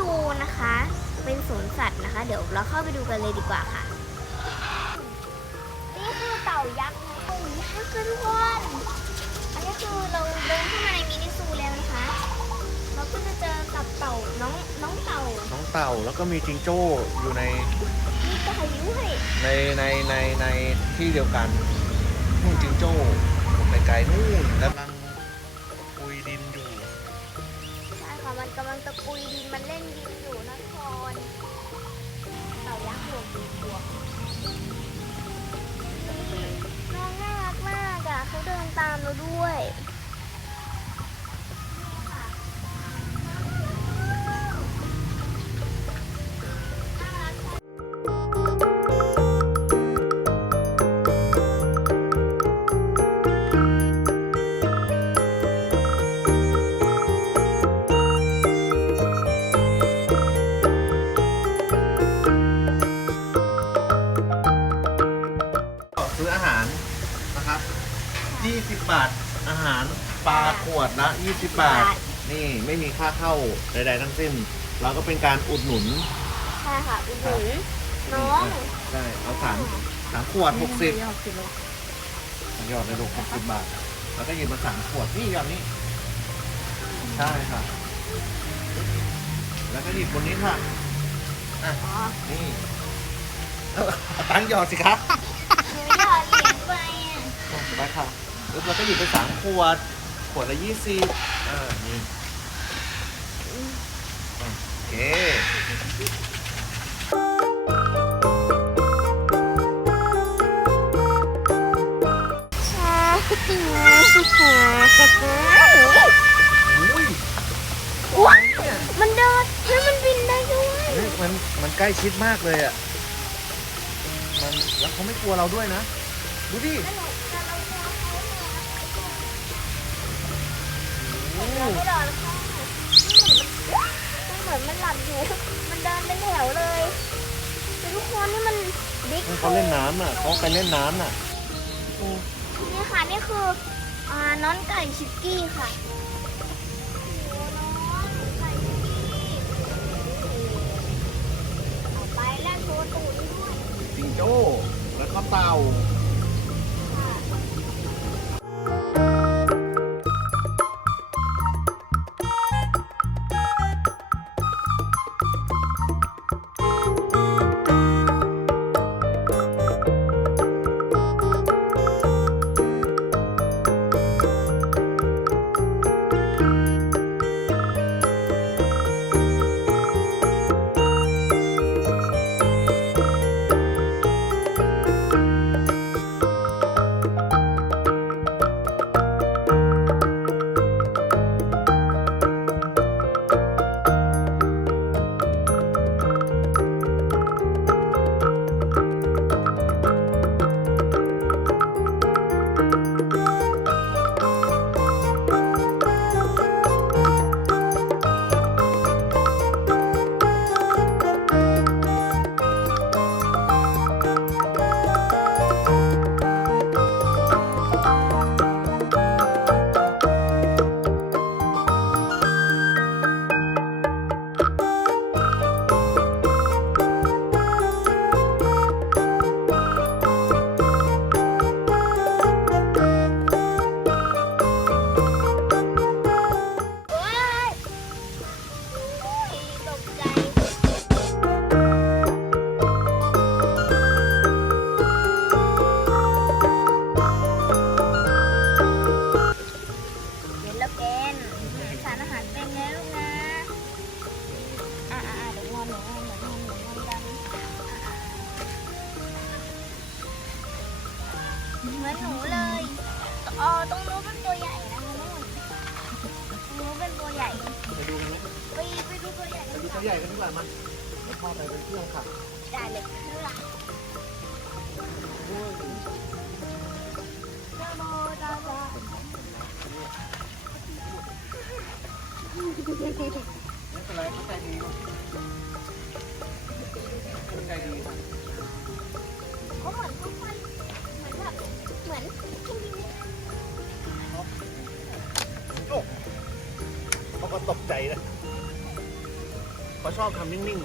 ซูนะคะ เป็นสวนสัตว์นะคะ เดี๋ยวเราเข้าไปดูกันเลยดีกว่าค่ะ นี่คือเต่ายักษ์เต่ายักษ์ค่ะทุกคนอันนี้คือเราเดินเข้ามาในมินิซูแล้วนะคะ เราก็จะเจอกับเต่าน้องน้องเต่า น้องเต่าแล้วก็มีจิงโจ้อยู่ในมีไก่ด้วยในในในในที่เดียวกันนู่นจิงโจ้ไปไกลนู่นกำลัง ตะกุยดินมันเล่นดินอยู่นะทุกคนเต่ายักษ์หัวปีกหัวนี่น้องน่ารักมากอะเขาเดินตามเราด้วยาหารปลาขวดละ20 บาท นี่ไม่มีค่าเข้าใดๆทั้งสิ้น เราก็เป็นการอุดหนุนใช่ค่ะอุดหนุนน้องใช่เอาสามสามขวด 60ยอดในโลก60 บาท แล้วก็หยิบมาสามขวดนี่ยอดนี้ ใช่ค่ะ แล้วก็หยิบบนนี้ค่ะอะอ๋อนี่เอาเอาตังค์หยอดสิครับ หนูหยอดเหรียญไปอะ ไปค่ะ แล้วเราก็หยิบไปสามขวด ขวดละยี่สิบอ่านี่อะโอเคชาติมาสุขาอุ้ยว้าเนี่ยมันเดินแล้วมันบินได้ด้วยเฮ้ยมันมันใกล้ชิดมากเลยอะ มันแล้วเขาไม่กลัวเราด้วยนะ ดูดิโอ้เรา ไม่เดินเข้ามันเหมือนมันหลับอยู่ มันเดินเป็นแถวเลยแต่ทุกคนนี่มันบิ๊กเขาเล่นน้ำอะเขาไปเล่นน้ำอะโอ้นี่ค่ะนี่คืออ่าน้องไก่ชิกกี้ค่ะโอ้น้องไก่ชิกกี้เอาไปแล้วโชว์ตูดด้วยจิงโจ้แล้วก็เต่า ว่าใหญ่กันดีกว่ามาแล้วพ่อไปเป็นเพื่อนค่ะได้เลยดูละโมตาตาไม่เป็นไรเขาใจดีเขาใจดีเขาเหมือนทุกคนเหมือนแบบเหมือนโอ้ตกใจนะ เขาชอบทำนิ่ง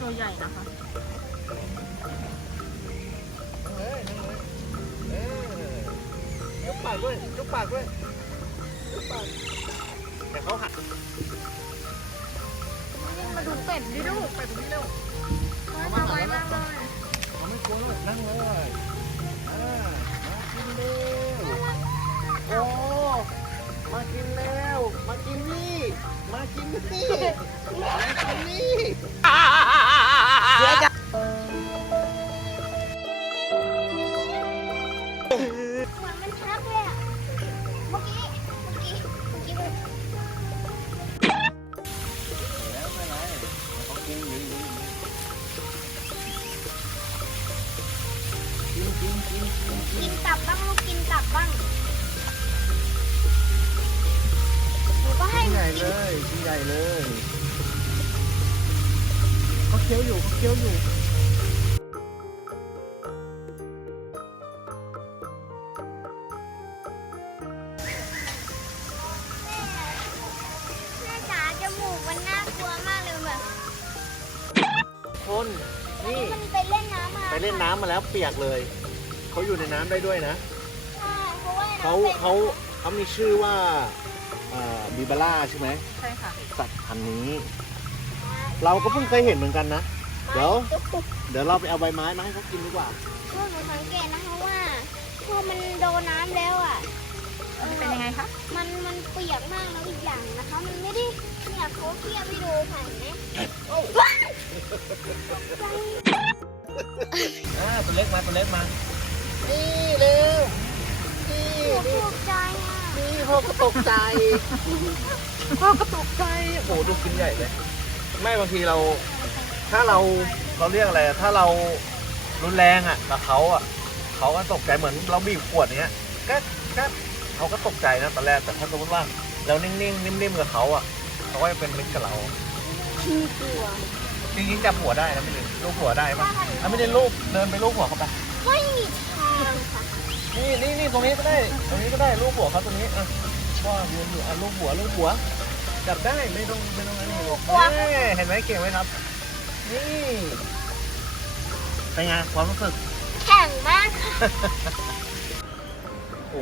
ตัวใหญ่นะคะๆนั่งเลยนั่งเลยเออยกปากด้วยยกปากด้วยยกปากแต่เขาหักนี่มาดูเป็ดดิลูกไปตรงนี้เร็วทำไมมากเลยเขาไม่กลัวเลยนั่งเลยอ่ามากิน เร็วโอ้มากินแล้วมากินนี่ มากินนี่มากินนี่เดี๋ยวจเหมือนมันชัก กินกินกินกินกิกินนตับบ้างลูกกินตับบ้างหนูก็ให้ชิ้นหใหนูญ่กิเลนยชิ้นใหญ่เลยเขาเคี้ยวอยู่เขาเคี้ยวอยู่แม่จ๋าจมูกมันน่ากลัวมากเลยแบบคนนี่มันไปเล่นน้ำมาไปเล่นน้ำมาแล้วเปียกเลย เขาอยู่ในน้ำได้ด้วยนะ ใช่เพราะว่าเขาน้ำเป็นเขาเขามีชื่อว่าบิบาร่าใช่ไหมใช่ค่ะสัตว์พันธุ์นี้ เราก็เพิ่งเคยเห็นเหมือนกันนะ เดี๋ยว เดี๋ยวเราไปเอาใบไม้มาให้เขากินดีกว่าพวกหนูสังเกตนะคะว่าพอมันโดนน้ำแล้วอะออเป็นยังไงคะ มันมันเปียกมากแล้วอีกอย่างนะคะ มันไม่ได้เนี่ยเขาเทียบให้ดูค่ะเห็นไหมอ่าตัวเล็กมาตัวเล็กมา นี่เร็วนี่หนูนี่ถูกใจอะนี่พ่อก็ตกใจพ่อก็ตกใจโอ้โหดูกินใหญ่เลยไม่บางทีเรา ถ้าเราเราเรียกอะไรอะถ้าเรารุนแรงอะกับเขาอะเขาก็ตกใจเหมือนเราบีบขวดเนี้ยก็ก็เขาก็ตกใจนะตอนแรกแต่ถ้าสมมติว่าเรานิ่งๆนิ่มๆกับเขาอะเขาก็จะเป็นมิตรกับเราขี้กลัวจริงๆจับหัวได้นะไม่ได้ลูกหัวได้ปะอะไม่ได้ลูกเดินไปลูกหัวเขาไปไม่มีทางค่ะ นี่นี่นี่ตรงนี้ก็ได้ ตรงนี้ก็ได้ลูกหัวเขาตรงนี้อะพ่อยืนอยู่อะลูกหัวลูกหัวจับได้ไม่ต้องไม่ต้องอะไรหรอกเน่เห็นไหมเก่งไหมครับ นี่เป็นไงความรู้สึกแข็งมากค่ะโอ้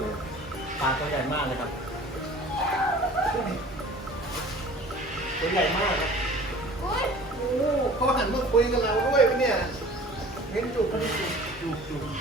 ปลาตัวใหญ่มากเลยครับตัวใหญ่มากครับอุ๊ยโอ้เขาหันมาคุยกับเราด้วยวะเนี่ยเน้นจูบกันจูบจูบ Uhum.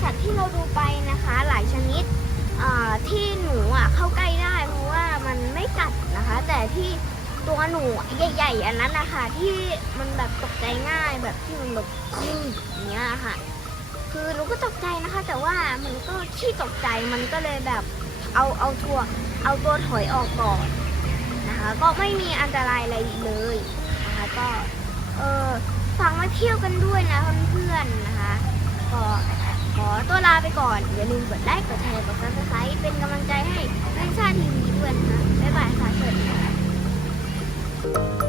สัตว์ที่เราดูไปนะคะ หลายชนิดที่หนูอะเข้าใกล้ได้เพราะว่ามันไม่กัดนะคะ แต่ที่ตัวหนูใหญ่ ๆ อันนั้นนะคะที่มันแบบตกใจง่ายแบบที่มันแบบนิ่งอย่างเงี้ยค่ะ คือหนูก็ตกใจนะคะ แต่ว่ามันก็ขี้ตกใจมันก็เลยแบบเอาเอาทัวเอาตัวถอยออกก่อนนะคะ ก็ไม่มีอันตรายอะไรเลยนะคะก็เออฟังมาเที่ยวกันด้วยนะเพื่อนๆนะคะก็ ขอตัวลาไปก่อน อย่าลืมกดไลค์ กดแชร์ กดซับสไครต์เป็นกำลังใจให้เพื่นชาติทีวีด้วยนะะบ๊ายบายค่ะสวัสดีค่ะ